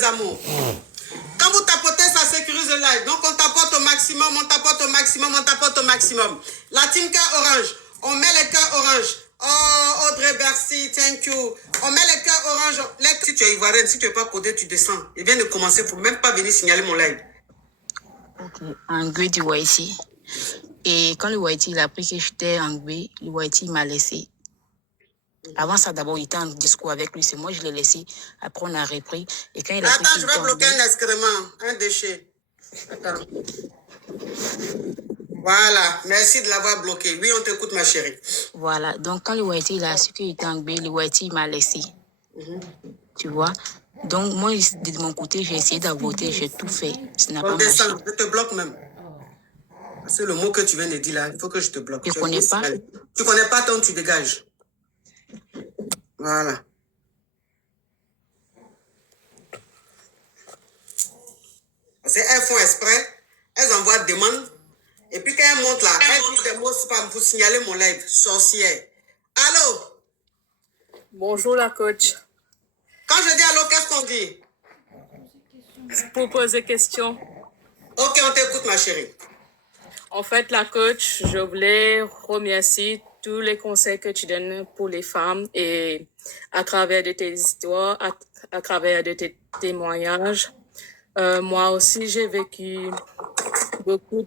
mes amours. Quand vous tapotez, ça sécurise le live. Donc, on tapote au maximum, on tapote au maximum, on tapote au maximum. La team cœur orange. On met les cœurs orange. Oh, Audrey Bercy, thank you. On met les cœurs orange. Si tu es ivoirienne, si tu n'es pas codé, tu descends. Il vient de commencer, il ne faut même pas venir signaler mon live. Ok, Angwe du Waiti. Et quand le Waiti il a appris que j'étais Angwe, le Waiti m'a laissé. Avant ça, d'abord, il était en discours avec lui. C'est moi, je l'ai laissé. Après, on a repris. Et quand il a Attends, je vais bloquer un excrément, un déchet. Attends. Voilà, merci de l'avoir bloqué. Oui, on t'écoute, ma chérie. Voilà, donc quand le Waiti il a su qu'il était Angwe, le Waiti il m'a laissé. Tu vois? Donc, moi, de mon côté, j'ai essayé d'avorter, j'ai tout fait. Ça n'a pas marché. Je te bloque même. C'est le mot que tu viens de dire là, il faut que je te bloque. Je ne connais pas. Tu connais pas, donc tu dégages. Voilà. Elles font exprès, elles envoient des demandes, et puis quand elles montent là, elles disent des mots spam pour signaler mon live. Sorcière. Allô? Bonjour la coach. Quand je dis allô, qu'est-ce qu'on dit? Pour poser question. Ok, on t'écoute, ma chérie. En fait, la coach, je voulais remercier tous les conseils que tu donnes pour les femmes et à travers de tes histoires, à travers de tes témoignages. Moi aussi, j'ai vécu beaucoup.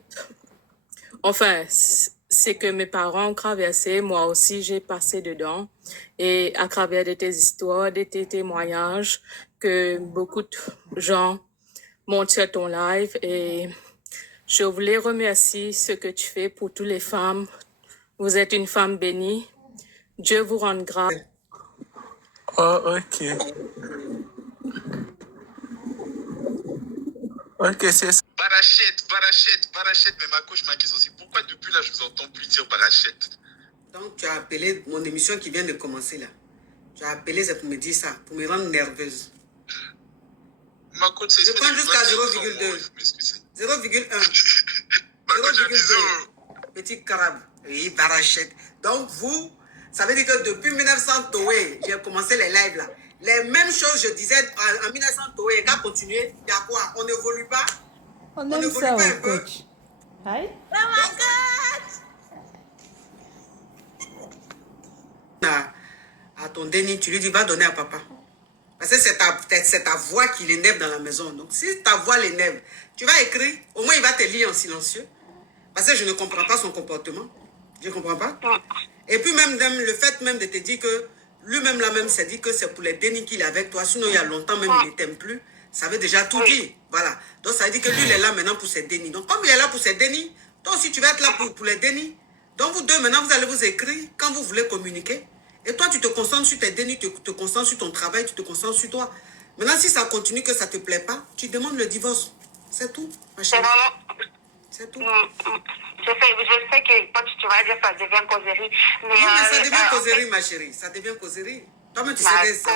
Enfin, c'est que mes parents ont traversé, moi aussi, j'ai passé dedans. Et à travers de tes histoires, de tes témoignages, que beaucoup de gens montent sur ton live et je voulais remercier ce que tu fais pour toutes les femmes. Vous êtes une femme bénie. Dieu vous rende grâce. Oh, ok. Ok, c'est ça. Barachette, mais ma coach, ma question c'est pourquoi depuis là je vous entends plus dire Barachette? Donc tu as appelé mon émission qui vient de commencer là. Tu as appelé, c'est pour me dire ça, pour me rendre nerveuse. Ma coach, c'est je prends jusqu'à 0,2. 0,1. 0,2. Petit carabe. Oui, Barachette. Donc vous, ça veut dire que depuis 1900 Toé, j'ai commencé les lives là. Les mêmes choses je disais en 1900 Toé, qu'à continuer, il y a quoi? On n'évolue pas? On aime ça, un peu. coach. Hi. À ton déni, tu lui dis, va donner à papa. Parce que c'est ta voix qui l'énerve dans la maison. Donc, si ta voix l'énerve, tu vas écrire. Au moins, il va te lire en silencieux. Parce que je ne comprends pas son comportement. Je ne comprends pas. Et puis, même le fait même de te dire que lui-même, là même, s'est dit que c'est pour les dénis qu'il est avec toi. Sinon, il y a longtemps, même, il ne t'aime plus. Ça veut déjà tout dire. Voilà. Donc, ça veut dire que lui, il est là maintenant pour ses dénis. Donc, comme il est là pour ses dénis, toi aussi, tu vas être là pour les dénis. Donc, vous deux, maintenant, vous allez vous écrire quand vous voulez communiquer. Et toi, tu te concentres sur tes dénis, tu te concentres sur ton travail, tu te concentres sur toi. Maintenant, si ça continue, que ça ne te plaît pas, tu demandes le divorce. C'est tout, ma chérie. C'est tout. Je sais que quand tu vas dire ça devient causerie. Oui, mais ça devient causerie, ma chérie. Ça devient causerie. Toi-même, tu sais que ça.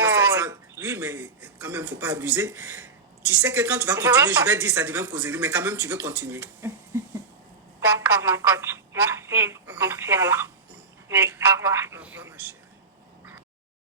Oui, mais quand même, il ne faut pas abuser. Tu sais que quand tu vas continuer, je vais dire ça devient causerie, mais quand même, tu veux continuer. D'accord, ma coach. Merci. Merci alors. Mais, au revoir. Au revoir, ma chérie.